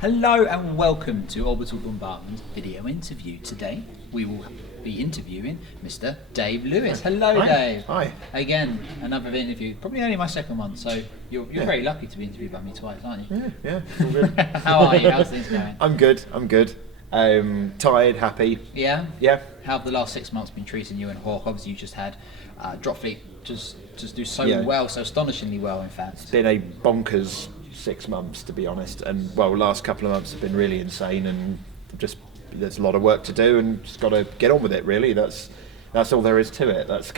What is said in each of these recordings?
Hello and welcome to Orbital Bombardment's video interview. Today we will be interviewing Mr. Dave Lewis. Hello, Hi. Dave. Hi. Again, another interview. Probably only my second one, so you're very lucky to be interviewed by me twice, aren't you? Yeah, all good. How are you? How's things going? I'm good. Tired, happy. Yeah? Yeah. How have the last 6 months been treating you and Hawk? Obviously you just had Dropfleet just do so well, so astonishingly well in fact. It's been a bonkers 6 months, to be honest, and last couple of months have been really insane, and just there's a lot of work to do, and just got to get on with it. Really, that's all there is to it. That's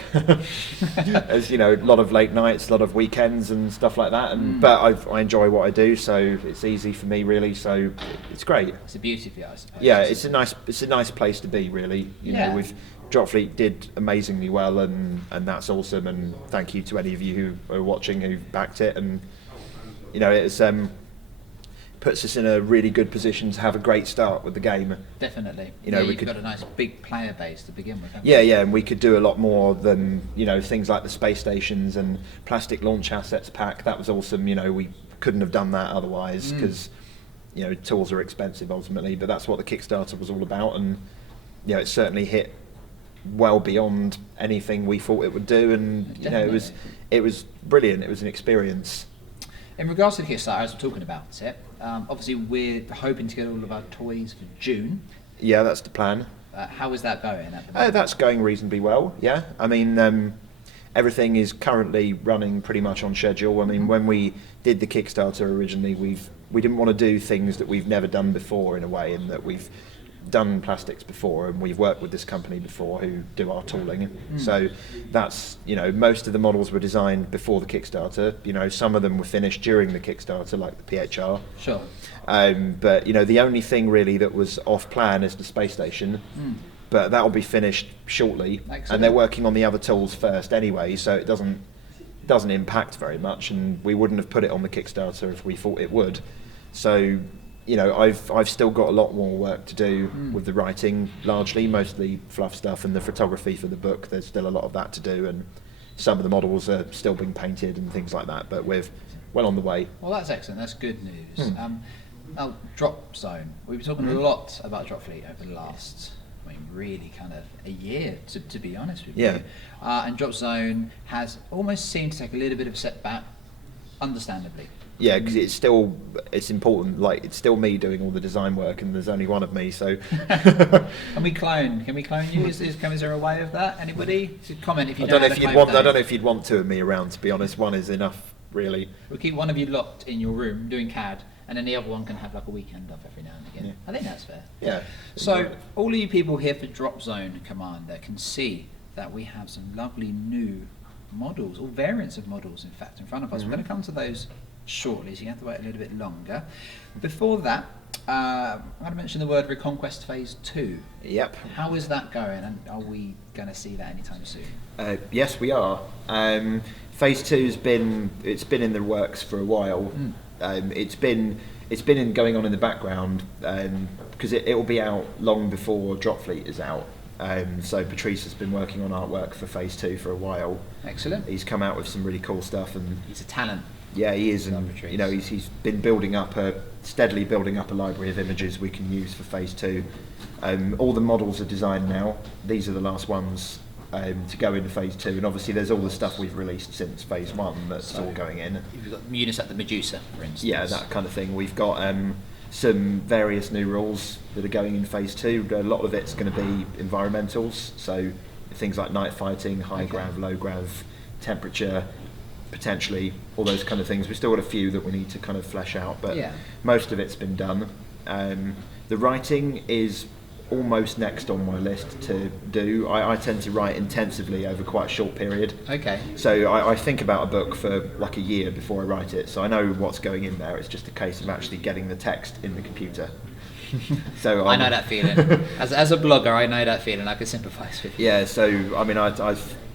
as you know, a lot of late nights, a lot of weekends, and stuff like that. And but I enjoy what I do, so it's easy for me, really. So it's great. It's a beauty for you, I suppose. Yeah, it's a nice place to be, really. You know, with Dropfleet did amazingly well, and that's awesome. And thank you to any of you who are watching who backed it, and you know, it's puts us in a really good position to have a great start with the game. Definitely. You know, you've got a nice big player base to begin with. Yeah, and we could do a lot more than, you know, things like the space stations and plastic launch assets pack. That was awesome. You know, we couldn't have done that otherwise because, you know, tools are expensive ultimately. But that's what the Kickstarter was all about, and you know, it certainly hit well beyond anything we thought it would do. And you know, it was brilliant. It was an experience. In regards to the Kickstarter, as we're talking about it, obviously we're hoping to get all of our toys for June. Yeah, that's the plan. How is that going at the moment? That's going reasonably well, yeah. I mean, everything is currently running pretty much on schedule. I mean, when we did the Kickstarter originally, we didn't want to do things that we've never done before, in a way, in that we've done plastics before and we've worked with this company before who do our tooling. So that's, you know, most of the models were designed before the Kickstarter. You know, some of them were finished during the Kickstarter, like the PHR. Sure. But you know, the only thing really that was off plan is the space station. But that will be finished shortly. Excellent. And they're working on the other tools first anyway, so it doesn't impact very much, and we wouldn't have put it on the Kickstarter if we thought it would. So you know, I've still got a lot more work to do with the writing, largely, mostly fluff stuff, and the photography for the book. There's still a lot of that to do, and some of the models are still being painted and things like that, but we're well on the way. Well, that's excellent. That's good news. Now, Drop Zone. We've been talking a lot about Dropfleet over the last, I mean, really kind of a year, to be honest with you. And Drop Zone has almost seemed to take a little bit of a setback, understandably. Yeah, because it's important. Like, it's still me doing all the design work, and there's only one of me. So, Can we clone you? Is there a way of that? Anybody? Comment if you don't know if you'd want. I don't know if you'd want two of me around. To be honest, one is enough, really. We'll keep one of you locked in your room doing CAD, and then the other one can have like a weekend off every now and again. Yeah. I think that's fair. Yeah. So all of you people here for Drop Zone Commander can see that we have some lovely new models, or variants of models, in fact, in front of us. We're going to come to those shortly, so you have to wait a little bit longer. Before that, I'm going to mention the word Conquest Phase 2. Yep. How is that going, and are we going to see that anytime soon? Yes, we are. Phase 2's been in the works for a while. It's been going on in the background because it will be out long before Dropfleet is out. So Patrice has been working on artwork for Phase 2 for a while. Excellent. He's come out with some really cool stuff, and he's a talent. Yeah, he is, and you know, he's been steadily building up a library of images we can use for Phase 2. All the models are designed now. These are the last ones to go into Phase 2, and obviously there's all the stuff we've released since Phase 1 that's all going in. You've got Munis at the Medusa, for instance. Yeah, that kind of thing. We've got some various new rules that are going in Phase 2. A lot of it's going to be environmentals, so things like night fighting, high grav, low grav, temperature, potentially, all those kind of things. We've still got a few that we need to kind of flesh out, but most of it's been done. The writing is almost next on my list to do. I tend to write intensively over quite a short period. Okay. So I think about a book for like a year before I write it, so I know what's going in there. It's just a case of actually getting the text in the computer. So I know that feeling. As a blogger, I know that feeling. I can sympathise with you. Yeah. So I mean,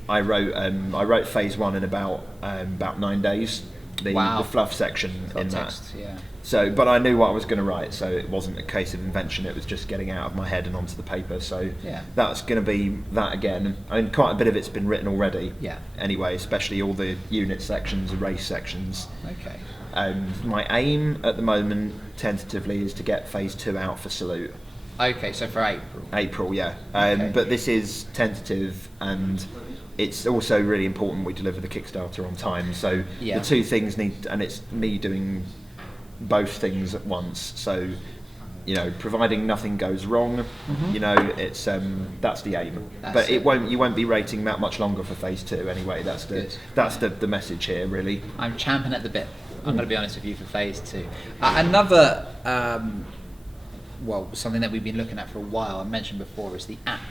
I wrote Phase 1 in about 9 days. The fluff section Context, in that. Yeah. So, but I knew what I was going to write, so it wasn't a case of invention. It was just getting out of my head and onto the paper. So that's going to be that again. I mean, quite a bit of it's been written already. Yeah. Anyway, especially all the unit sections, the race sections. Okay. My aim at the moment, tentatively, is to get phase 2 out for Salute. Okay, so for April. April, yeah. Okay. But this is tentative, and it's also really important we deliver the Kickstarter on time. So Yeah. the two things need, and it's me doing both things at once. So, providing nothing goes wrong, it's that's the aim. But you won't be rating that much longer for phase 2 anyway. That's the message here, really. I'm champing at the bit. I'm going to be honest with you for phase 2. Another, something that we've been looking at for a while, I mentioned before, is the app.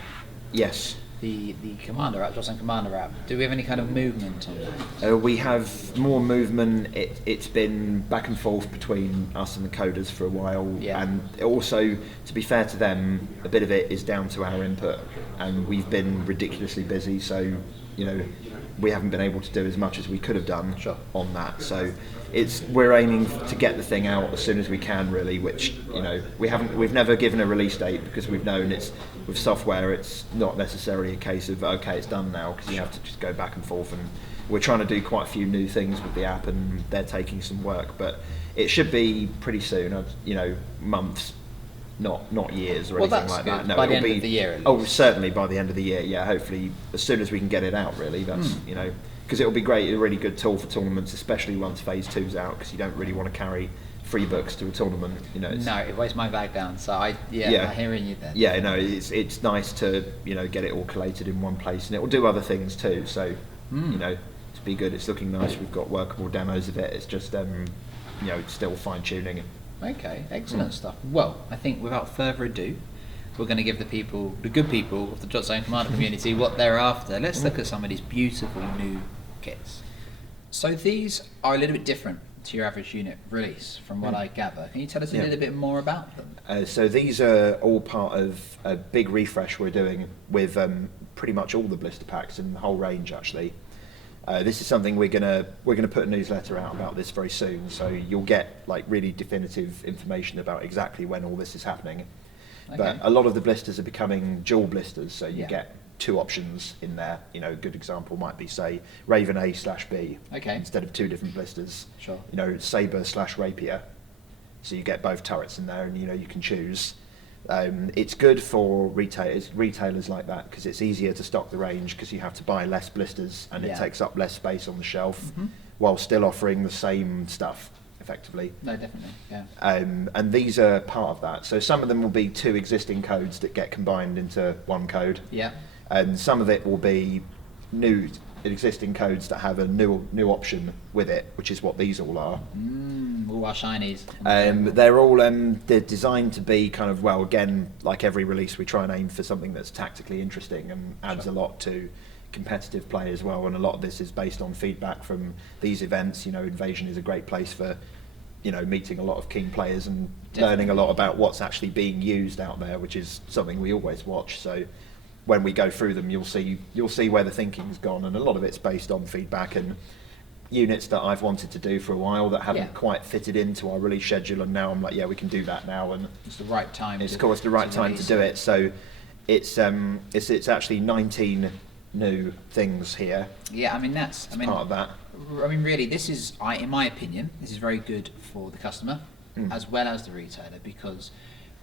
Yes. The Commander app, Dropships Commander app. Do we have any kind of movement on that? We have more movement. It's been back and forth between us and the coders for a while, and also, to be fair to them, a bit of it is down to our input, and we've been ridiculously busy, so we haven't been able to do as much as we could have done on that. So we're aiming to get the thing out as soon as we can, really, which we've never given a release date, because we've known it's with software it's not necessarily a case of okay, it's done now, because you have to just go back and forth, and we're trying to do quite a few new things with the app, and they're taking some work, but it should be pretty soon, months, not years or anything like that. No, by the end of the year at least. Oh, certainly by the end of the year, yeah, hopefully as soon as we can get it out, really. That's because it'll be great, a really good tool for tournaments, especially once phase 2's out, because you don't really want to carry free books to a tournament. No, it weighs my bag down. So I'm hearing you there. Yeah, no, it's nice to get it all collated in one place, and it will do other things too. So to be good, it's looking nice. We've got workable demos of it. It's just still fine tuning. Okay, excellent stuff. Well, I think without further ado, we're going to give the good people of the Dropships Commander community, what they're after. Let's look at some of these beautiful new kits. So these are a little bit different to your average unit release, from what I gather. Can you tell us a little bit more about them? So these are all part of a big refresh we're doing with pretty much all the blister packs and the whole range, actually. This is something we're gonna put a newsletter out about this very soon, so you'll get really definitive information about exactly when all this is happening. Okay. But a lot of the blisters are becoming dual blisters, so you get two options in there. A good example might be, say, Raven A/B, instead of two different blisters. Sure. Saber/Rapier, so you get both turrets in there, and you can choose. It's good for retailers like that, because it's easier to stock the range, because you have to buy less blisters, and it takes up less space on the shelf, while still offering the same stuff effectively. No, definitely, yeah. And these are part of that. So some of them will be two existing codes that get combined into one code. Yeah. And some of it will be new existing codes that have a new option with it, which is what these all are. All our shinies. They're all they're designed to be kind of, again, like every release, we try and aim for something that's tactically interesting and adds a lot to competitive play as well. And a lot of this is based on feedback from these events. Invasion is a great place for meeting a lot of keen players and learning a lot about what's actually being used out there, which is something we always watch. So when we go through them, you'll see where the thinking's gone, and a lot of it's based on feedback and units that I've wanted to do for a while that haven't quite fitted into our release schedule, and now I'm like, we can do that now, and it's the right time. It's the right time to do it. So it's actually 19 new things here. Yeah, that's part of that. Really, this is, in my opinion, this is very good for the customer as well as the retailer, because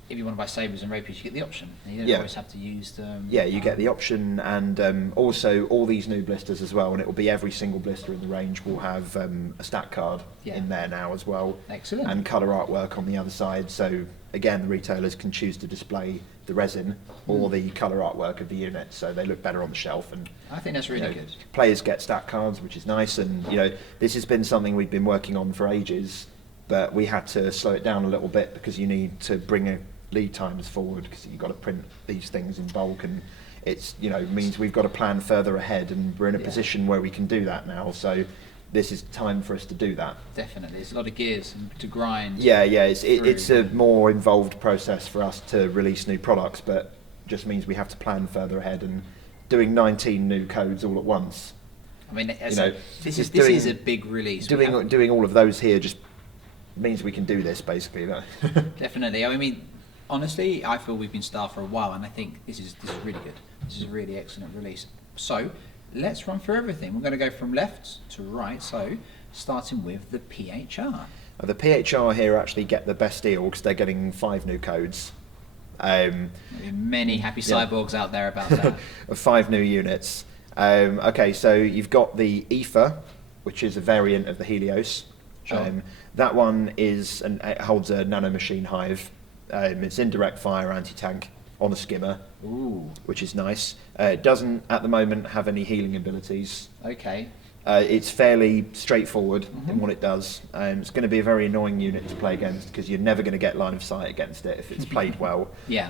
if you want to buy sabers and rapiers, you get the option. And you don't always have to use them. Yeah, you get the option, and also all these new blisters as well, and it will be every single blister in the range will have a stat card in there now as well. Excellent. And colour artwork on the other side, so again, the retailers can choose to display the resin or the colour artwork of the unit, so they look better on the shelf. And I think that's really good. Players get stat cards, which is nice, and this has been something we've been working on for ages, but we had to slow it down a little bit, because you need to bring lead times forward, because you've got to print these things in bulk, and it's means we've got to plan further ahead, and we're in a position where we can do that now. So this is time for us to do that. Definitely, it's a lot of gears to grind. Yeah, it's a more involved process for us to release new products, but just means we have to plan further ahead, and doing 19 new codes all at once. This is a big release. Doing all of those here just means we can do this, basically. Definitely. Honestly, I feel we've been staffed for a while, and I think this is really good. This is a really excellent release. So let's run through everything. We're going to go from left to right, so starting with the PHR. The PHR here actually get the best deal because they're getting 5 new codes. Many happy cyborgs out there about that. 5 new units. Okay, so you've got the Ether, which is a variant of the Helios. Sure. That one is, it holds a nanomachine hive. It's indirect fire anti-tank on a skimmer, which is nice. It doesn't, at the moment, have any healing abilities. Okay. It's fairly straightforward in what it does. It's going to be a very annoying unit to play against because you're never going to get line of sight against it if it's played well. Yeah.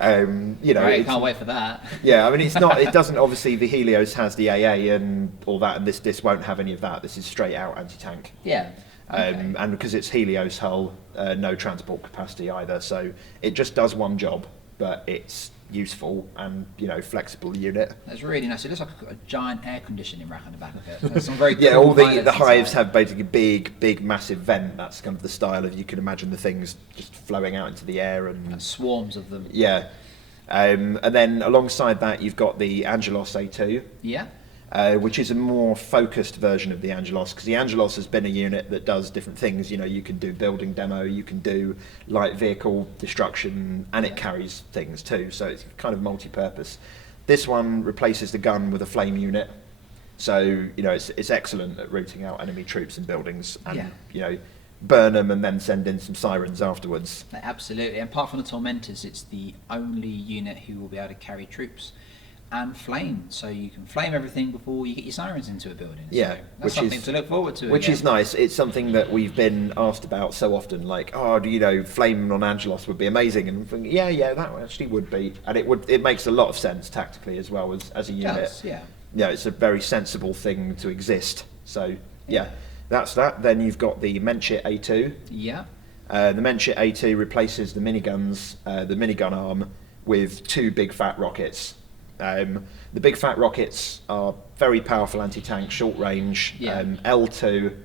You know, Great, can't wait for that. Yeah, I mean, it's not. It doesn't. Obviously, the Helios has the AA and all that, and this won't have any of that. This is straight out anti-tank. Yeah. Okay. And because it's Helios hull, no transport capacity either, so it just does one job, but it's useful and, you know, flexible unit. That's really nice. It looks like a giant air conditioning rack on the back of it. There's some very Yeah, cool all the pilots hives inside. have basically big, massive vent. That's kind of the style of, you can imagine the things just flowing out into the air and swarms of them. yeah. And then alongside that, you've got the Angelos A2. Yeah. Which is a more focused version of the Angelos, because the Angelos has been a unit that does different things. You know, you can do building demo, you can do light vehicle destruction, and it carries things too, so it's kind of multi-purpose. This one replaces the gun with a flame unit, so, you know, it's excellent at rooting out enemy troops and buildings, and, you know, burn them and then send in some sirens afterwards. Absolutely, and apart from the Tormentors, it's the only unit who will be able to carry troops and flame, so you can flame everything before you get your sirens into a building. Yeah, so that's something to look forward to. Which again. is nice. It's something that we've been asked about so often, like, oh, do you know, flame on Angelos would be amazing, and I'm thinking, yeah, that actually would be, and it makes a lot of sense tactically as well as a unit. Does, yeah. Yeah, it's a very sensible thing to exist. So yeah, that's that. Then you've got the Menchit A2. Yeah. The Menchit A2 replaces the miniguns, the minigun arm, with 2 big fat rockets. The big fat rockets are very powerful anti-tank, short range, L2,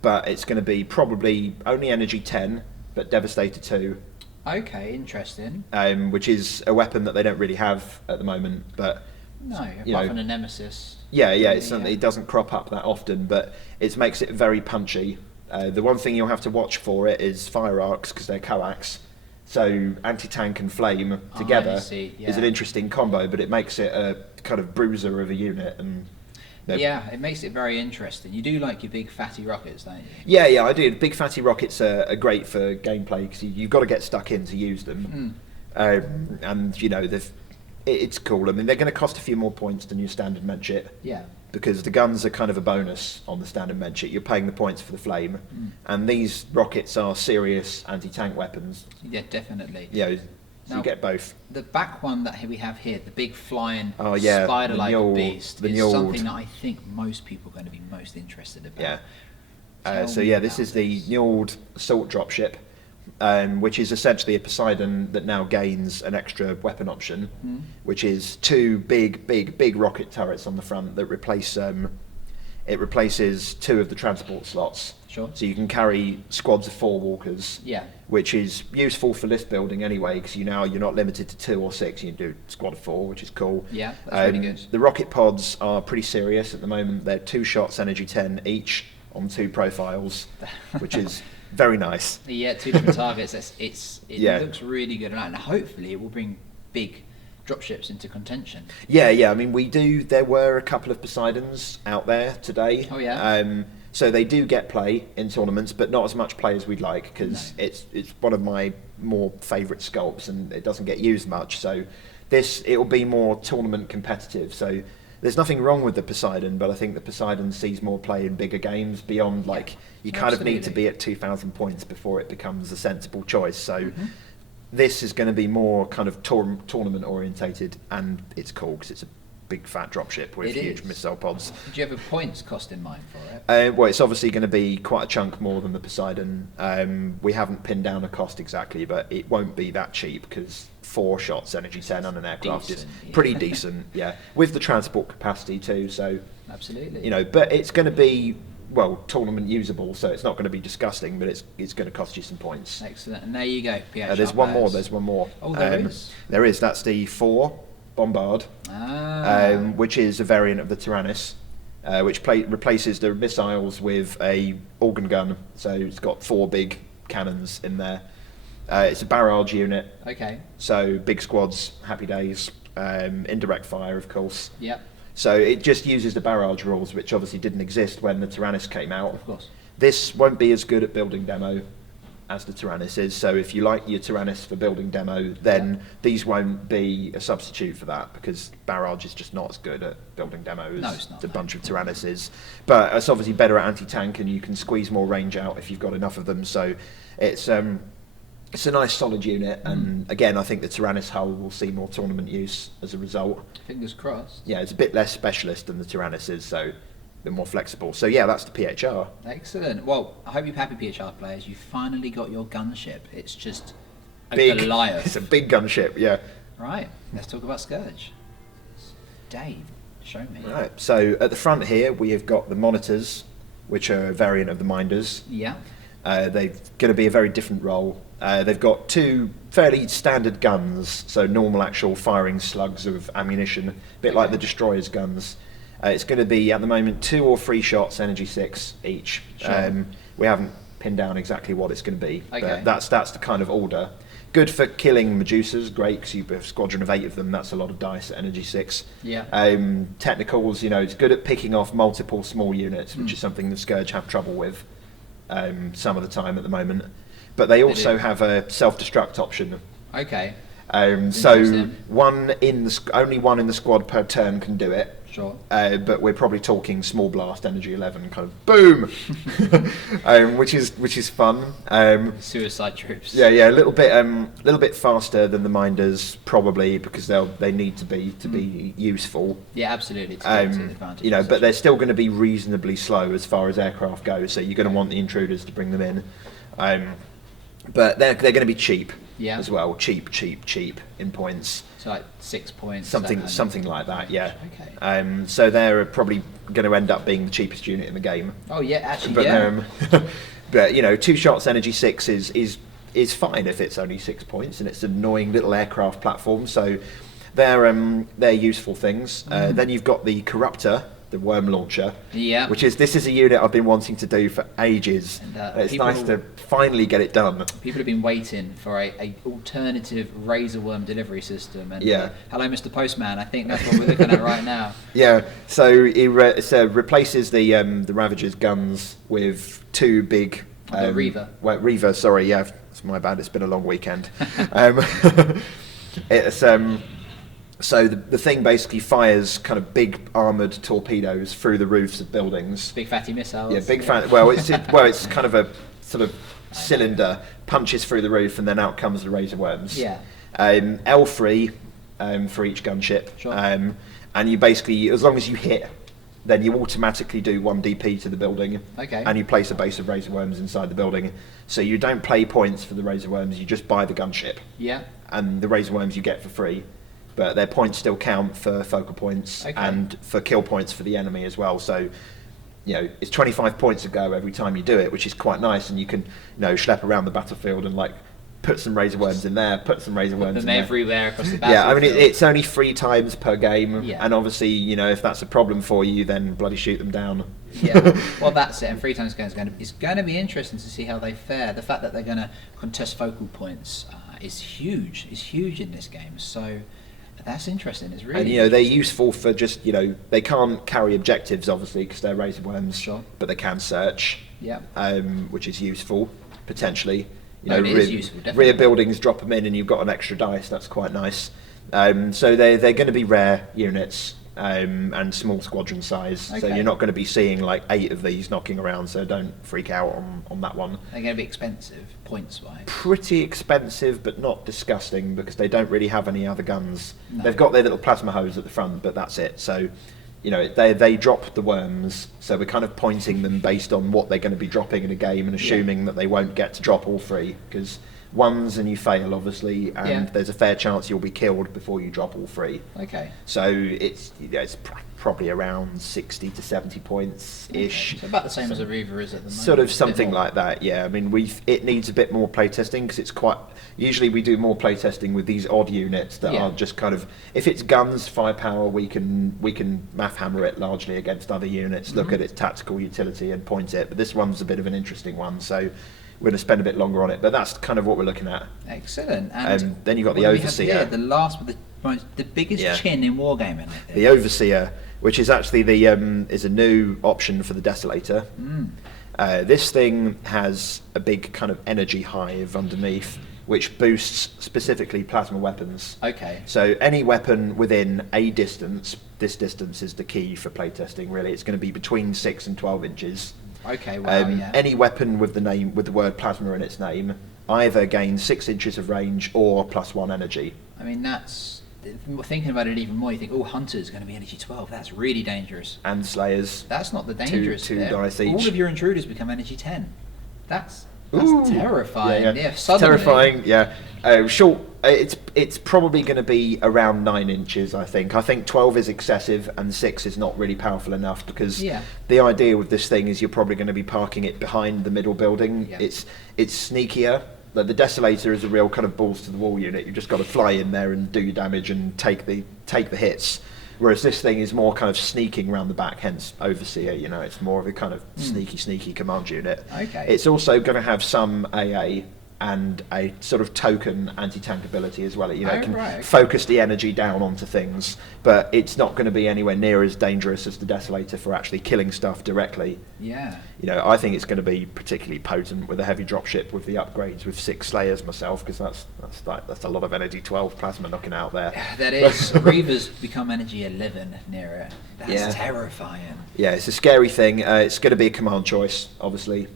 but it's going to be probably only energy 10, but Devastator 2. Okay, interesting. Which is a weapon that they don't really have at the moment, but no, apart from the Nemesis. Yeah, it's something, it doesn't crop up that often, but it makes it very punchy. The one thing you'll have to watch for it is fire arcs, because they're coax. So anti-tank and flame together is an interesting combo, but it makes it a kind of bruiser of a unit. And yeah, it makes it very interesting. You do like your big fatty rockets, don't you? Yeah, I do. Big fatty rockets are great for gameplay because you've got to get stuck in to use them. And, you know, it's cool. I mean, they're going to cost a few more points than your standard Menchit. Yeah. Because the guns are kind of a bonus on the standard Menchit. You're paying the points for the flame. And these rockets are serious anti-tank weapons. Yeah, definitely. Yeah, so you get both. The back one that we have here, the big flying spider-like beast, is something that I think most people are going to be most interested about. Yeah. This is the Njord assault dropship, which is essentially a Poseidon that now gains an extra weapon option, which is 2 big rocket turrets on the front that replace. It replaces 2 of the transport slots. Sure. So you can carry squads of 4 walkers. Yeah. Which is useful for list building anyway, because you're not limited to 2 or 6. You can do squad of 4, which is cool. Yeah, that's really good. The rocket pods are pretty serious at the moment. They're 2 shots, energy 10 each on 2 profiles, which is very nice. Yeah, 2 different targets. It looks really good, and hopefully it will bring big dropships into contention. Yeah. I mean, there were a couple of Poseidons out there today. Oh yeah. So they do get play in tournaments, but not as much play as we'd like, because it's one of my more favourite sculpts, and it doesn't get used much. So it will be more tournament competitive. So there's nothing wrong with the Poseidon, but I think the Poseidon sees more play in bigger games beyond, like, you kind of need to be at 2,000 points before it becomes a sensible choice. So this is going to be more kind of tournament orientated, and it's cool because it's a big fat dropship with huge missile pods. Do you have a points cost in mind for it? Well, it's obviously going to be quite a chunk more than the Poseidon. We haven't pinned down a cost exactly, but it won't be that cheap because 4 shots energy 10 on an aircraft is pretty decent, with the transport capacity too. So absolutely, you know, but it's going to be tournament usable, so it's not going to be disgusting, but it's going to cost you some points. Excellent, and there you go. There's one more. Oh, there is. There is. That's the 4 Bombard, which is a variant of the Tyrannus. which replaces the missiles with a organ gun. So it's got 4 big cannons in there. It's a barrage unit. Okay. So big squads, happy days. Indirect fire, of course. Yep. So it just uses the barrage rules, which obviously didn't exist when the Tyrannus came out. Of course. This won't be as good at building demo as the Tyrannus is. So if you like your Tyrannus for building demo, then these won't be a substitute for that, because barrage is just not as good at building demo as the bunch of Tyrannus is. But it's obviously better at anti-tank, and you can squeeze more range out if you've got enough of them. So it's a nice solid unit, and again, I think the Tyrannus hull will see more tournament use as a result. Fingers crossed. Yeah, it's a bit less specialist than the Tyrannus is, so a bit more flexible. So yeah, that's the PHR. Excellent. Well, I hope you're happy, PHR players. You finally got your gunship. It's just a Big. Goliath. It's a big gunship, yeah. Right, let's talk about Scourge. Dave, show me. Right, so at the front here, we have got the monitors, which are a variant of the minders. Yeah. They're going to be a very different role. They've got 2 fairly standard guns, so normal actual firing slugs of ammunition, a bit like the Destroyer's guns. It's going to be, at the moment, 2 or 3 shots, energy 6 each. Sure. We haven't pinned down exactly what it's going to be, Okay. but that's the kind of order. Good for killing Medusas, great, because you have a squadron of 8 of them, that's a lot of dice at energy 6. Yeah. Technicals, it's good at picking off multiple small units, which is something that Scourge have trouble with some of the time at the moment. But they also have a self-destruct option. Okay. So Interesting. only one in the squad per turn can do it. Sure. But we're probably talking small blast, energy 11, kind of boom, which is fun. Suicide troops. Yeah, a little bit faster than the minders, probably, because they need to be useful. Yeah, absolutely. To get to the advantage. But they're still going to be reasonably slow as far as aircraft goes. So you're going to want the intruders to bring them in. But they're going to be cheap as well. Cheap in points. So like 6 points. Something like that, yeah. Okay. So they're probably going to end up being the cheapest unit in the game. Oh yeah, actually, But, yeah. but 2 shots energy 6 is fine if it's only 6 points, and it's an annoying little aircraft platform. So they're useful things. Then you've got the Corruptor, the worm launcher, this is a unit I've been wanting to do for ages. And it's nice to finally get it done. People have been waiting for a alternative razor worm delivery system. And hello, Mr. Postman. I think that's what we're looking at right now. Yeah. So it replaces the Ravager's guns with 2 big. Reaver. Reaver. Sorry. Yeah, it's my bad. It's been a long weekend. It's So the thing basically fires kind of big armoured torpedoes through the roofs of buildings. Big fatty missiles. Yeah, big fat. Well, it's kind of a sort of cylinder, punches through the roof, and then out comes the razor worms. Yeah. L3 for each gunship. Sure. And you basically, as long as you hit, then you automatically do 1 DP to the building. Okay. And you place a base of razor worms inside the building. So you don't pay points for the razor worms, you just buy the gunship. Yeah. And the razor worms you get for free. But their points still count for focal points and for kill points for the enemy as well. So, it's 25 points a go every time you do it, which is quite nice. And you can, schlep around the battlefield and put some razor worms in there, put some razor worms in there. Everywhere across the battlefield. Yeah, I mean it's only 3 times per game, Yeah. and obviously if that's a problem for you, then bloody shoot them down. Yeah, well that's it. And 3 times it's going to be interesting to see how they fare. The fact that they're going to contest focal points is huge. Is huge in this game. So. That's interesting. It's really. And they're useful for just they can't carry objectives obviously because they're razor worms. Sure. But they can search. Yeah. Which is useful potentially. It is useful. Definitely. Rear buildings, drop them in, and you've got an extra dice. That's quite nice. So they're going to be rare units and small squadron size. Okay. So you're not going to be seeing 8 of these knocking around. So don't freak out on that one. They're going to be expensive points wise. Pretty expensive, but not disgusting because they don't really have any other guns. No. They've got their little plasma hose at the front, but that's it. So, they drop the worms. So we're kind of pointing them based on what they're going to be dropping in a game and assuming that they won't get to drop all 3 because ones and you fail, obviously, and Yeah. there's a fair chance you'll be killed before you drop all 3. Okay. So it's probably around 60 to 70 points ish. So about the same as a Reaver is at the moment. Sort of a bit something more. like that, yeah. I mean, it needs a bit more playtesting because it's quite. Usually, we do more playtesting with these odd units that Yeah. are just kind of. If it's guns, firepower, we can math hammer it largely against other units. Look at its tactical utility and point it. But this one's a bit of an interesting one, so we're going to spend a bit longer on it. But that's kind of what we're looking at. Excellent. And Then you've got what the do we have Overseer. here? The last with the biggest Yeah. chin in wargaming. The Overseer, which is actually is a new option for the Desolator. This thing has a big kind of energy hive underneath, which boosts specifically plasma weapons. Okay. So any weapon within a distance, this distance is the key for playtesting. Really, it's going to be between 6 and 12 inches. Okay. Wow. Yeah. Any weapon with the word plasma in its name either gains 6 inches of range or +1 energy. I mean, that's thinking about it even more. You think, oh, Hunter's going to be energy 12. That's really dangerous. And Slayers. That's not the dangerous two bit. dice each. All of your intruders become energy 10. That's Ooh. terrifying. Yeah. Yeah, suddenly. Terrifying. Yeah. Short. It's probably going to be around 9 inches. I think 12 is excessive and 6 is not really powerful enough because Yeah. the idea with this thing is you're probably going to be parking it behind the middle building. Yeah. It's sneakier. Like the Desolator is a real kind of balls to the wall unit. You've just got to fly in there and do your damage and take the hits. Whereas this thing is more kind of sneaking around the back, hence Overseer. You know, it's more of a kind of sneaky command unit. Okay. It's also going to have some AA and a sort of token anti-tank ability as well. You know, it can right, okay. focus the energy down onto things, but it's not going to be anywhere near as dangerous as the Desolator for actually killing stuff directly. Yeah. You know, I think it's going to be particularly potent with a heavy dropship with the upgrades with 6 Slayers myself, because that's a lot of energy 12 plasma knocking out there. That is. Reavers become energy 11 near it. That's Yeah. terrifying. Yeah, it's a scary thing. It's going to be a command choice, obviously.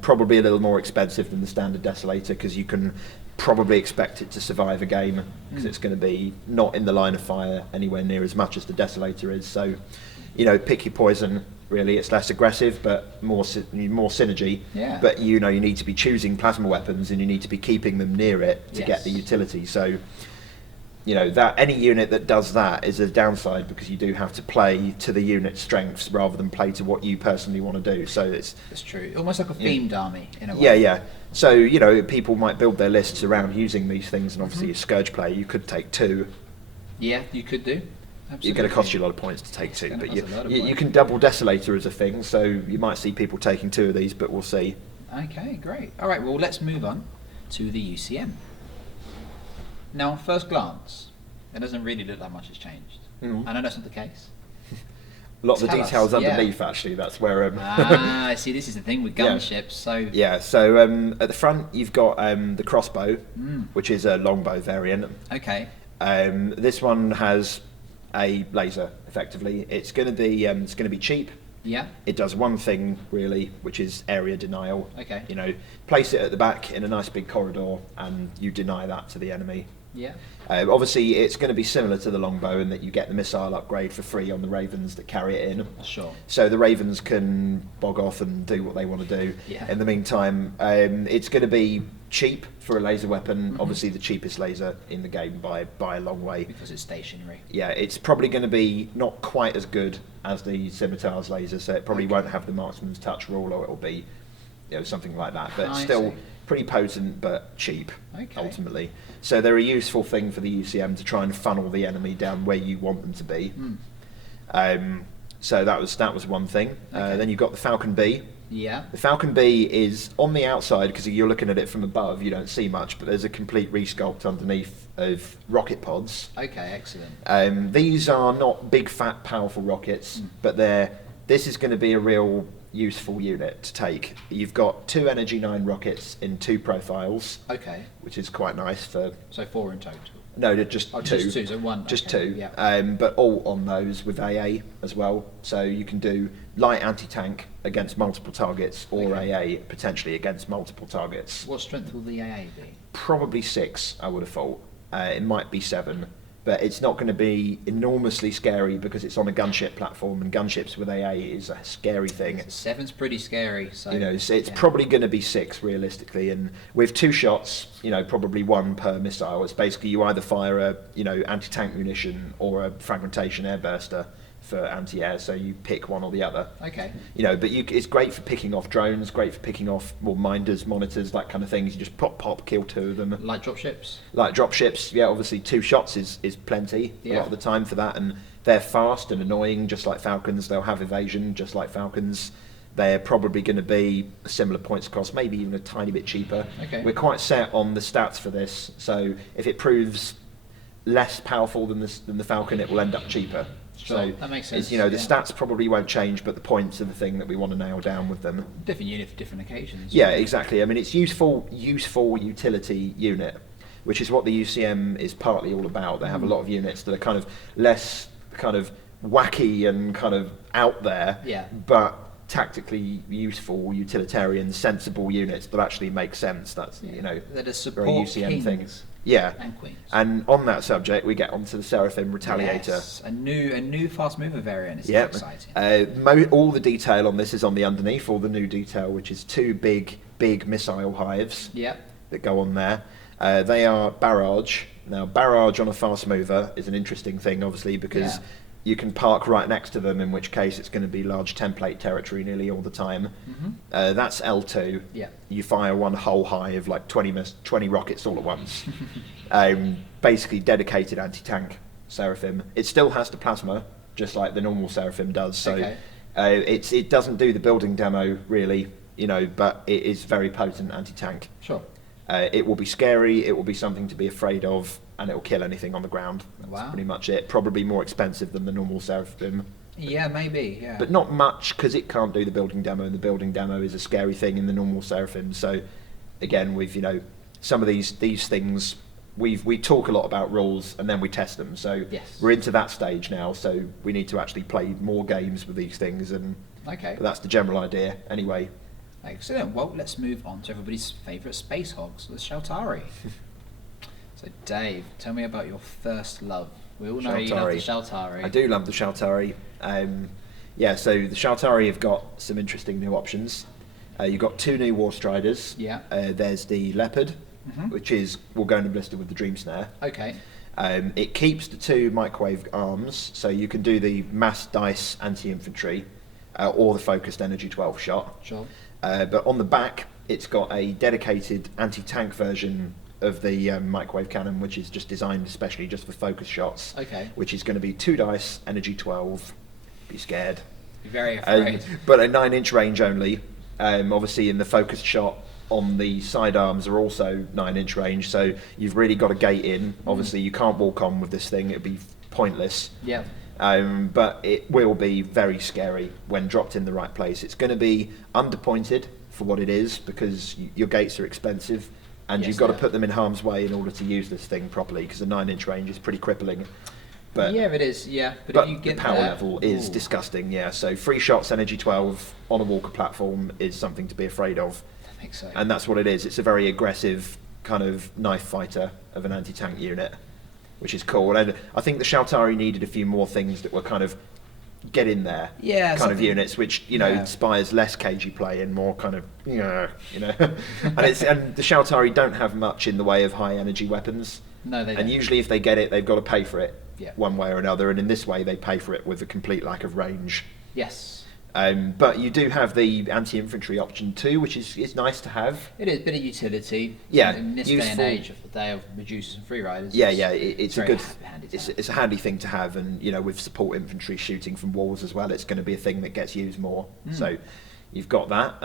Probably a little more expensive than the standard Desolator because you can probably expect it to survive a game because it's going to be not in the line of fire anywhere near as much as the Desolator is. So, you know, pick your poison. Really, it's less aggressive, but more synergy. Yeah. But you know, you need to be choosing plasma weapons, and you need to be keeping them near it to get the utility. So, you know, that any unit that does that is a downside because you do have to play to the unit's strengths rather than play to what you personally want to do. So it's That's true. Almost like a themed army in a way. yeah. So you know, people might build their lists around using these things, and obviously, a Scourge player, you could take 2. Yeah, you could do. Absolutely. It's going to cost you a lot of points to take It's 2, gonna but cost a lot of you points. can double Desolator as a thing, so you might see people taking 2 of these, but we'll see. Okay, great. All right, well, let's move on to the UCM. Now, on first glance, it doesn't really look like much has changed. I know that's not the case. A lot of the Tell us, details yeah. underneath, actually, that's where... I see, this is the thing with Yeah. gunships, so... Yeah, so at the front you've got the crossbow, which is a longbow variant. Okay, This one has a laser, effectively. It's going to be cheap. yeah, It does one thing really, which is area denial. Okay. You know, place it at the back in a nice big corridor, and you deny that to the enemy. yeah. Obviously, it's going to be similar to the longbow in that you get the missile upgrade for free on the Ravens that carry it in. Sure. So the Ravens can bog off and do what they want to do. Yeah. In the meantime, it's going to be cheap for a laser weapon. Obviously, the cheapest laser in the game by a long way. Because it's stationary. Yeah, it's probably going to be not quite as good as the Scimitar's laser, so it probably won't have the marksman's touch rule, or it'll be, you know, something like that. But I still see. pretty potent, but cheap. Okay. Ultimately. So they're a useful thing for the UCM to try and funnel the enemy down where you want them to be. So that was one thing. Okay. Then you've got the Falcon B. Yeah. The Falcon B is on the outside because you're looking at it from above, you don't see much, but there's a complete resculpt underneath of rocket pods. Okay, excellent. These are not big, fat, powerful rockets, but this is going to be a real useful unit to take. You've got 2 Energy 9 rockets in 2 profiles, Okay, which is quite nice for... so 4 in total. No, they're just Oh, 2. just 2, so 1. Just okay. 2, Yeah. but all on those with AA as well. So you can do light anti-tank against multiple targets, or Okay. AA potentially against multiple targets. What strength will the AA be? Probably 6, I would have thought. It might be 7. but it's not going to be enormously scary because it's on a gunship platform, and gunships with AA is a scary thing. 7's pretty scary, so It's probably going to be 6 realistically, and with 2 shots, probably 1 per missile. It's basically you either fire a anti-tank munition or a fragmentation airburster for anti-air, so you pick one or the other. Okay. But it's great for picking off drones, great for picking off minders, monitors, that kind of thing. You just pop, kill 2 of them. Like dropships? Like dropships, yeah, obviously 2 shots is plenty a lot of the time for that, and they're fast and annoying, just like Falcons. They'll have evasion, just like Falcons. They're probably going to be similar points cost, maybe even a tiny bit cheaper. Okay. We're quite set on the stats for this, so if it proves less powerful than the Falcon, it will end up cheaper. Sure, so that makes sense. The stats probably won't change, but the points are the thing that we want to nail down with them. Different unit for different occasions. Yeah, exactly. I mean, it's useful utility unit, which is what the UCM is partly all about. They have a lot of units that are kind of less kind of wacky and kind of out there, but tactically useful, utilitarian, sensible units that actually make sense. That's that are support very UCM kings. things. Yeah, and queens. And on that subject, we get onto the Seraphim Retaliator. Yes, a new fast mover variant. It's exciting. All the detail on this is on the underneath. All the new detail, which is 2 big missile hives. That go on there. They are barrage. Now, barrage on a fast mover is an interesting thing, obviously, because you can park right next to them, in which case it's going to be large template territory nearly all the time. That's L2. You fire 1 whole hive, like 20 rockets all at once. Basically dedicated anti-tank Seraphim. It still has the plasma, just like the normal Seraphim does. So it doesn't do the building demo, really, but it is very potent anti-tank. Sure. It will be scary, it will be something to be afraid of, and it will kill anything on the ground. That's pretty much it. Probably more expensive than the normal Seraphim. Yeah, maybe, yeah. But not much, because it can't do the building demo, and the building demo is a scary thing in the normal Seraphim. So, again, with some of these things, we talk a lot about rules, and then we test them. So we're into that stage now, so we need to actually play more games with these things, and that's the general idea, anyway. Excellent. Well, let's move on to everybody's favourite space hogs, the Shaltari. So, Dave, tell me about your first love. We all know you love the Shaltari. I do love the Shaltari. So the Shaltari have got some interesting new options. You've got 2 new War Striders. There's the Leopard, which will go in a blister with the Dream Snare. It keeps the 2 microwave arms, so you can do the mass dice anti-infantry or the focused energy 12 shot. Sure. But on the back, it's got a dedicated anti-tank version of the microwave cannon, which is just designed especially just for focus shots. Which is going to be 2 dice, energy 12. Be scared. Be very afraid. But a 9-inch range only. Obviously, in the focused shot on the sidearms are also 9-inch range, so you've really got a gate in. Obviously, you can't walk on with this thing; it'd be pointless. But it will be very scary when dropped in the right place. It's going to be underpointed for what it is, because your gates are expensive, and you've got to put them in harm's way in order to use this thing properly, because the 9-inch range is pretty crippling. But it is, But if you get the power level is disgusting, So 3 shots, energy 12 on a walker platform is something to be afraid of. I think so. And that's what it is. It's a very aggressive kind of knife fighter of an anti-tank unit, which is cool. And I think the Shaltari needed a few more things that were kind of get in there kind of units, which inspires less cagey play and more kind of and the Shaltari don't have much in the way of high energy weapons. No, they don't. And usually if they get it, they've got to pay for it one way or another, and in this way they pay for it with a complete lack of range. But you do have the anti-infantry option too, which is nice to have. It is a bit of utility. In this day and age of the day of reducers and free riders. It's a good, it's a handy thing to have, and with support infantry shooting from walls as well, it's going to be a thing that gets used more. So you've got that.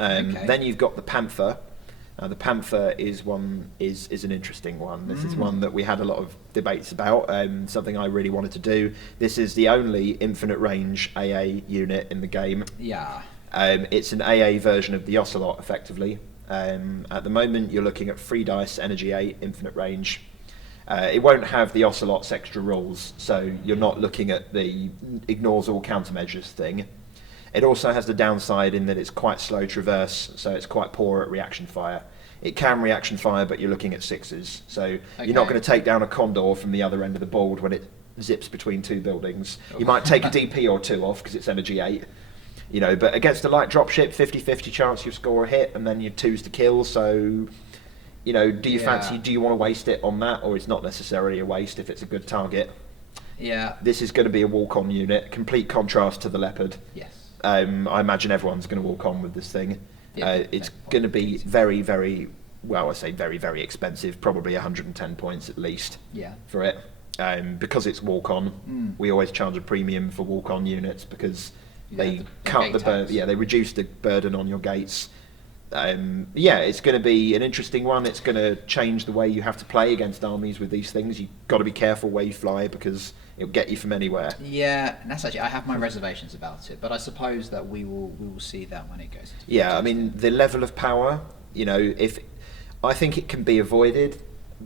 Then you've got the Panther. Now the Panther is an interesting one. This is one that we had a lot of debates about. Something I really wanted to do. This is the only infinite range AA unit in the game. It's an AA version of the Ocelot, effectively. At the moment, you're looking at 3 dice, energy 8, infinite range. It won't have the Ocelot's extra rules, so you're not looking at the ignores all countermeasures thing. It also has the downside in that it's quite slow traverse, so it's quite poor at reaction fire. It can reaction fire, but you're looking at 6s. So you're not going to take down a Condor from the other end of the board when it zips between 2 buildings. You might take a DP or 2 off because it's energy 8. You know, but against a light dropship, 50-50 chance you score a hit, and then your 2s to kill. So, you know, do you want to waste it on that, or it's not necessarily a waste if it's a good target? Yeah. This is going to be a walk-on unit, complete contrast to the Leopard. Yes. I imagine everyone's going to walk on with this thing. Yeah, it's going to be very, very, well, I say very, very expensive, probably 110 points at least for it. Because it's walk-on, we always charge a premium for walk-on units because they cut the burden. Yeah, they reduce the burden on your gates. It's going to be an interesting one. It's going to change the way you have to play against armies with these things. You've got to be careful where you fly because it'll get you from anywhere. Yeah, and that's actually, I have my reservations about it, but I suppose that we will see that when it goes. I mean, the level of power, you know, I think it can be avoided,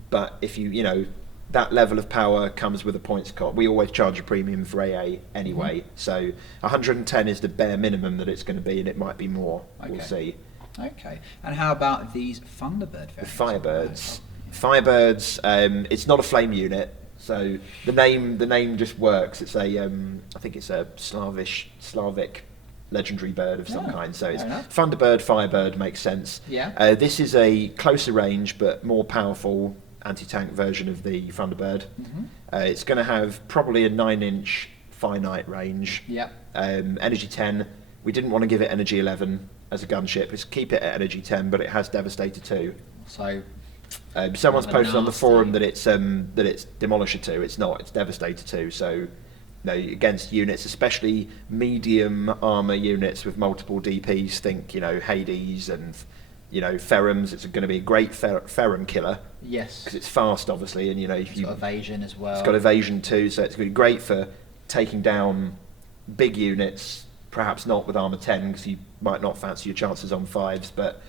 but if you know, that level of power comes with a points cost. We always charge a premium for AA anyway, so 110 is the bare minimum that it's going to be, and it might be more. We'll see. Okay, and how about these Thunderbird variants? The Firebirds. Firebirds, it's not a flame unit, so the name just works. It's a, I think it's a Slavic legendary bird of some kind. So it's Thunderbird, Firebird makes sense. Yeah. This is a closer range but more powerful anti-tank version of the Thunderbird. It's going to have probably a 9-inch finite range. Yeah. Energy 10. We didn't want to give it energy 11 as a gunship. Let's keep it at energy 10, but it has Devastator 2. So someone's posted on the forum that it's Demolisher 2. It's not. It's Devastator 2. So no, against units, especially medium armor units with multiple DPs. Think, you know, Hades and, you know, Ferrums. It's going to be a great Ferrum killer. Yes. Because it's fast, obviously, and you know, it's got evasion as well. It's got evasion too, so it's going to be great for taking down big units. Perhaps not with armor 10 because you might not fancy your chances on 5s, but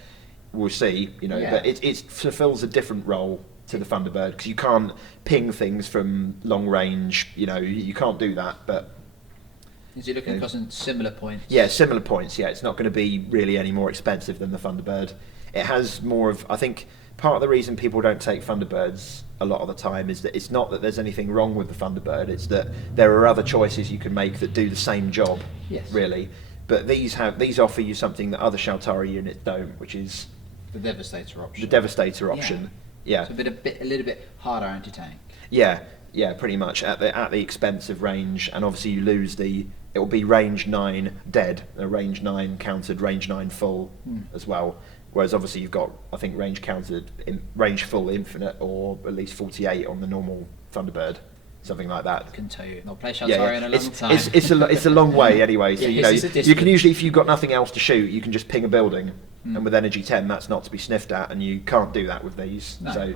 we'll see. You know, but it fulfills a different role to the Thunderbird because you can't ping things from long range. You know, you can't do that. But is it looking at similar points? Yeah, similar points. Yeah, it's not going to be really any more expensive than the Thunderbird. It has more of, I think, part of the reason people don't take Thunderbirds a lot of the time is that it's not that there's anything wrong with the Thunderbird, it's that there are other choices you can make that do the same job, really. But these offer you something that other Shaltari units don't, which is the Devastator option. The Devastator option, yeah. So a little bit harder anti-tank. Yeah, pretty much at the expense of range, and obviously you lose it will be range 9 dead, range 9 countered, range 9 full as well. Whereas obviously you've got, I think, range countered, range full infinite, or at least 48 on the normal Thunderbird, something like that. I can tell you, not played Shaltari in a long time. It's a long way anyway. So you know, you can usually, if you've got nothing else to shoot, you can just ping a building, and with energy 10, that's not to be sniffed at, and you can't do that with these. No. So,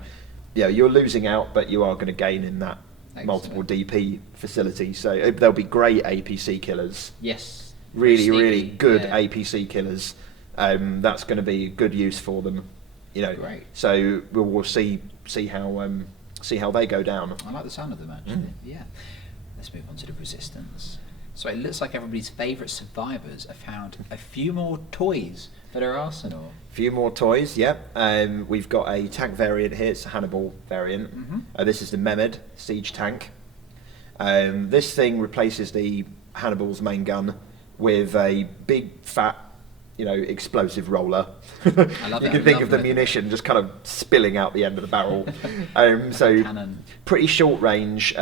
yeah, you're losing out, but you are going to gain in that multiple DP facility. So there'll be great APC killers. Yes. Really good APC killers. That's going to be good use for them, you know. Great. So we'll see how they go down. I like the sound of them actually. Yeah. Let's move on to the Resistance. So it looks like everybody's favourite survivors have found a few more toys for their arsenal. A few more toys, yeah. We've got a tank variant here. It's a Hannibal variant. This is the Mehmed siege tank. This thing replaces the Hannibal's main gun with a big fat, you know, explosive roller. I love you can think of the munition just kind of spilling out the end of the barrel. So cannon. Pretty short range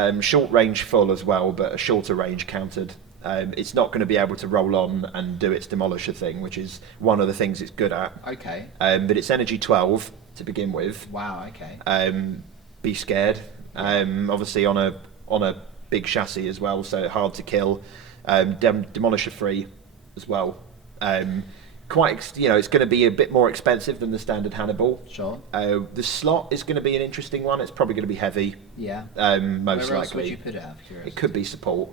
full as well, but a shorter range countered. It's not going to be able to roll on and do its Demolisher thing, which is one of the things it's good at. Okay. But it's energy 12 to begin with. Wow. Okay. Be scared. Obviously on a big chassis as well, so hard to kill. Demolisher free as well. It's going to be a bit more expensive than the standard Hannibal. Sure. The slot is going to be an interesting one. It's probably going to be heavy. Yeah. Most Where likely. else would you put it out of curiosity? It could be support.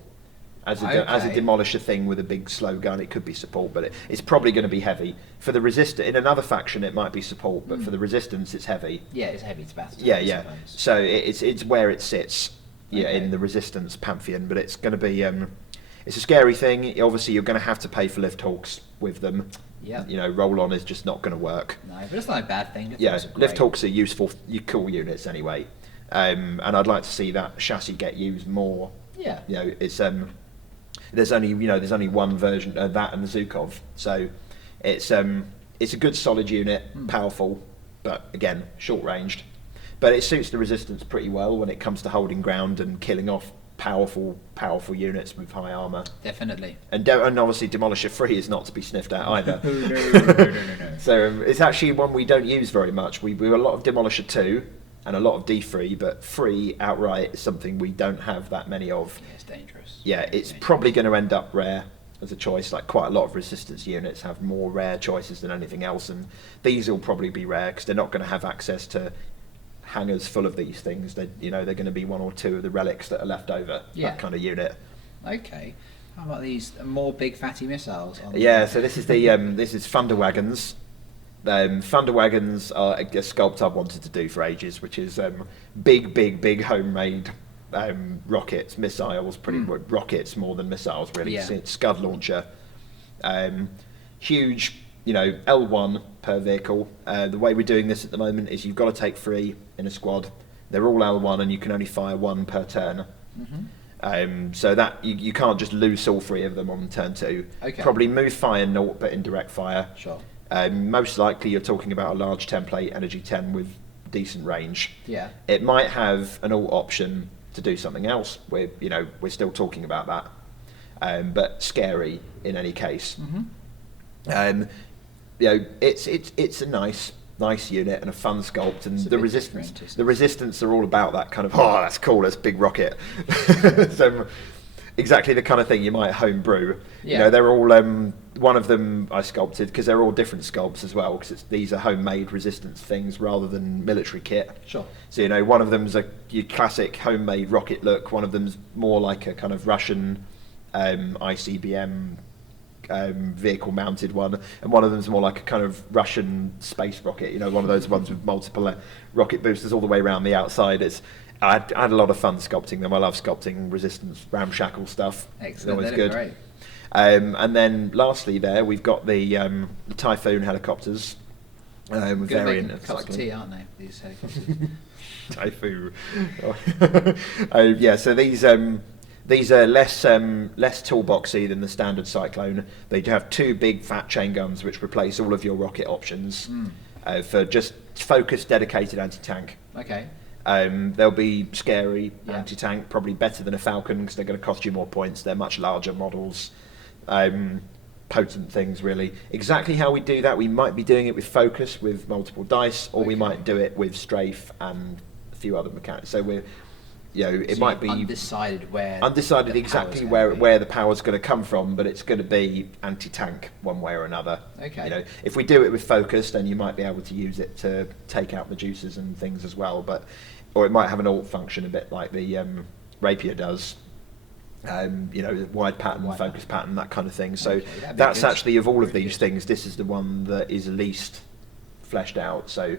As a Demolisher thing with a big slow gun, it could be support, but it's probably going to be heavy. For the Resistance, in another faction, it might be support, but for the Resistance, it's heavy. Yeah, it's heavy to battle. Yeah. So it's where it sits. Yeah, in the Resistance pantheon, but it's going to be. It's a scary thing. Obviously, you're going to have to pay for lift hawks with them. Yeah. You know, roll-on is just not going to work. No, but it's not a bad thing. Lift hooks are useful, cool units anyway. And I'd like to see that chassis get used more. Yeah. You know, it's there's only one version of that and the Zukov, so it's a good solid unit, powerful, but again short ranged. But it suits the resistance pretty well when it comes to holding ground and killing off powerful units with high armour. Definitely. And obviously Demolisher 3 is not to be sniffed at either. No. So it's actually one we don't use very much. We do a lot of Demolisher 2 and a lot of D3, but 3 outright is something we don't have that many of. Yeah, it's dangerous. Yeah, it's probably going to end up rare as a choice. Like quite a lot of resistance units have more rare choices than anything else, and these will probably be rare because they're not going to have access to hangars full of these things. They're going to be 1 or 2 of the relics that are left over. Yeah. That kind of unit. Okay. How about these more big fatty missiles? Yeah, so this is the this is Thunder Wagons. Thunder Wagons are a sculpt I've wanted to do for ages, which is big homemade rockets, missiles, rockets more than missiles really. Yeah. Scud launcher, huge, L1 per vehicle. The way we're doing this at the moment is you've got to take 3 in a squad. They're all L1 and you can only fire 1 per turn. Mm-hmm. So that you can't just lose all 3 of them on turn 2. Okay. Probably move fire naught, but indirect fire. Sure. Most likely you're talking about a large template energy 10 with decent range. Yeah. It might have an alt option to do something else. We're still talking about that, but scary in any case. Mm-hmm. It's a nice unit and a fun sculpt, and the resistance are all about that kind of that's cool, that's big rocket. So exactly the kind of thing you might home brew. Yeah. They're all one of them I sculpted because they're all different sculpts as well, because these are homemade resistance things rather than military kit. Sure. So one of them's your classic homemade rocket look, one of them's more like a kind of Russian ICBM vehicle mounted one, and one of them's more like a kind of Russian space rocket, one of those ones with multiple rocket boosters all the way around the outside. I had a lot of fun sculpting them. I love sculpting resistance ramshackle stuff. Excellent. It's always good. Great. And then lastly there we've got the Typhoon helicopters, variant of cups of cycling. tea, aren't they, these helicopters? Typhoon. So these are less toolboxy than the standard Cyclone. They do have 2 big fat chain guns which replace all of your rocket options for just focused, dedicated anti-tank. Okay. They'll be scary, Yeah. anti-tank, probably better than a Falcon because they're going to cost you more points. They're much larger models, potent things really. Exactly how we do that, we might be doing it with focus with multiple dice, or we might do it with strafe and a few other mechanics. So we're it might be undecided exactly where the power's going to come from, but it's going to be anti-tank one way or another. Okay. If we do it with focus, then you might be able to use it to take out Medusas and things as well, or it might have an alt function a bit like the Rapier does. Wide pattern, focus pattern, that kind of thing. So that's actually, of all of these things, this is the one that is least fleshed out. So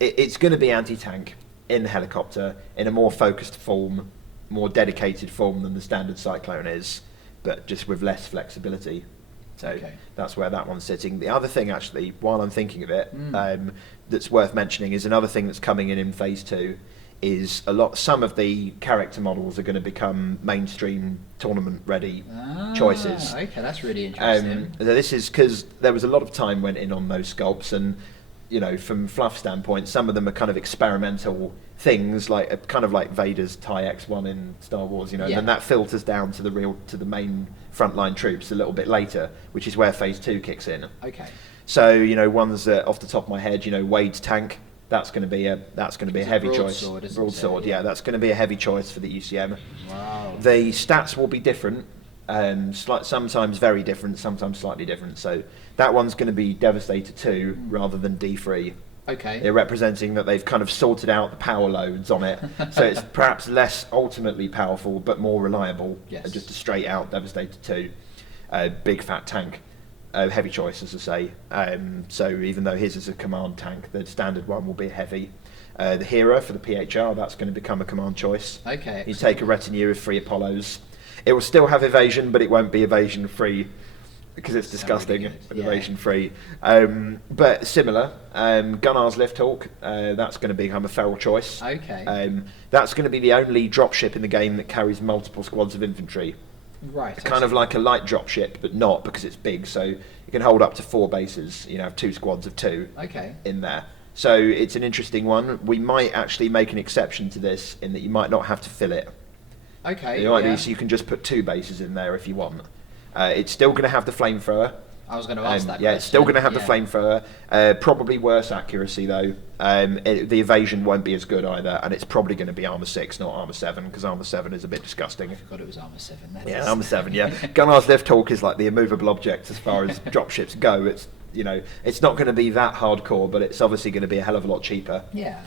it's going to be anti-tank in the helicopter in a more focused form, more dedicated form than the standard Cyclone is, but just with less flexibility. So that's where that one's sitting. The other thing, actually, while I'm thinking of it, that's worth mentioning is another thing that's coming in Phase 2 is some of the character models are going to become mainstream tournament ready choices. Okay, that's really interesting. This is because there was a lot of time went in on those sculpts, and from fluff standpoint, some of them are kind of experimental things, like kind of like Vader's TIE X1 in Star Wars, then that filters down to the main frontline troops a little bit later, which is where Phase 2 kicks in. Okay. So ones that off the top of my head, Wade's tank, that's going to be a heavy choice. Broadsword, yeah, that's going to be a heavy choice for the UCM. Wow. The stats will be different. Sometimes very different, sometimes slightly different. So that one's going to be Devastator 2 rather than D3. Okay. They're representing that they've kind of sorted out the power loads on it, so it's perhaps less ultimately powerful but more reliable. Yes. Just a straight out Devastator 2, big fat tank, heavy choice as I say. So even though his is a command tank, the standard one will be heavy. The Hero for the PHR, that's going to become a command choice. Okay. You take a retinue of 3 Apollos. It will still have evasion, but it won't be evasion free. because it's Sounds disgusting, really good, innovation free. But similar, Gunnar's Lifthawk, that's going to become a feral choice. Okay. That's going to be the only dropship in the game that carries multiple squads of infantry. Right. Kind of like a light dropship, but not, because it's big, so you can hold up to 4 bases, have 2 squads of 2 Okay. in there. So it's an interesting one. We might actually make an exception to this in that you might not have to fill it. Okay. So you can just put 2 bases in there if you want. It's still going to have the flamethrower. I was going to ask that. Yeah, it's still going to have the flamethrower. Probably worse accuracy though. The evasion won't be as good either, and it's probably going to be armor 6, not armor 7, because armor 7 is a bit disgusting. I forgot it was armor 7. Armor 7. Yeah, Gunnar's Lifthawk is like the immovable object as far as dropships go. It's it's not going to be that hardcore, but it's obviously going to be a hell of a lot cheaper. Yeah.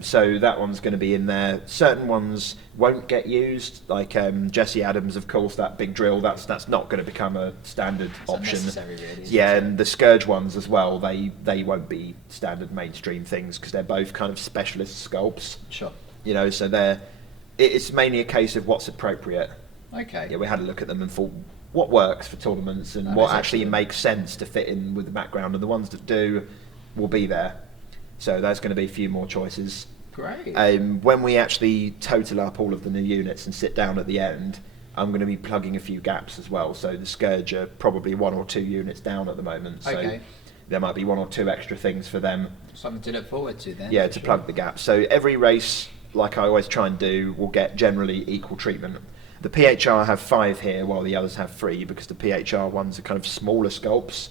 So that one's going to be in there. Certain ones won't get used, like Jesse Adams, of course, that big drill. That's not going to become a standard option. Unnecessary, really, yeah, and the Scourge ones as well. They won't be standard mainstream things because they're both kind of specialist sculpts. Sure. So it's mainly a case of what's appropriate. Okay. Yeah, we had a look at them and thought what works for tournaments and what actually makes sense to fit in with the background, and the ones that do will be there. So there's going to be a few more choices. Great. When we actually total up all of the new units and sit down at the end, I'm going to be plugging a few gaps as well. So the Scourge are probably 1 or 2 units down at the moment. So there might be 1 or 2 extra things for them. Something to look forward to then. Yeah, to plug the gaps. So every race, like I always try and do, will get generally equal treatment. The PHR have 5 here, while the others have 3, because the PHR ones are kind of smaller sculpts.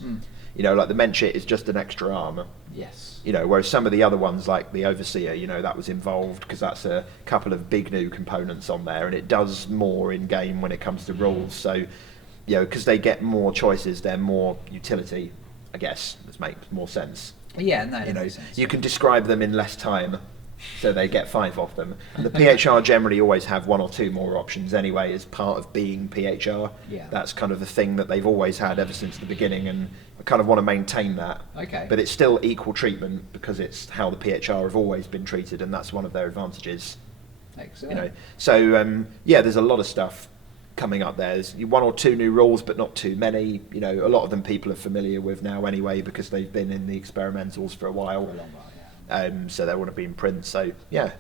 Like the Menchit is just an extra arm. Yes. Whereas some of the other ones, like the Overseer, that was involved because that's a couple of big new components on there, and it does more in game when it comes to rules. So, because they get more choices, they're more utility, I guess. This makes more sense. Yeah, no, that makes sense. You can describe them in less time, so they get 5 of them. And the PHR generally always have 1 or 2 more options anyway, as part of being PHR. Yeah. That's kind of the thing that they've always had ever since the beginning, and I kind of want to maintain that. Okay. But it's still equal treatment because it's how the PHR have always been treated, and that's one of their advantages. Excellent. So there's a lot of stuff coming up there. There's 1 or 2 new rules, but not too many. A lot of them people are familiar with now anyway because they've been in the experimentals for a while. For a long while, yeah. So they want to be in print. So yeah.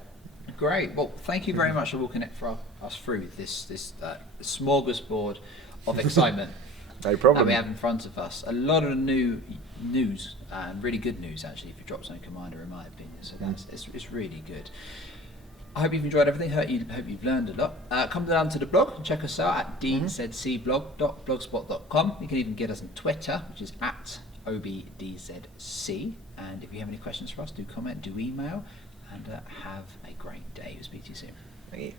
Great. Well, thank you very much for walking us through this smorgasbord of excitement. No problem. That we have in front of us. A lot of new news, really good news actually for Drop Zone Commander in my opinion. So it's really good. I hope you've enjoyed everything. Hope you've learned a lot. Come down to the blog and check us out at dzcblog.blogspot.com. You can even get us on Twitter, which is at OBDZC. And if you have any questions for us, do comment, do email, and have a great day. We'll speak to you soon. Thank you.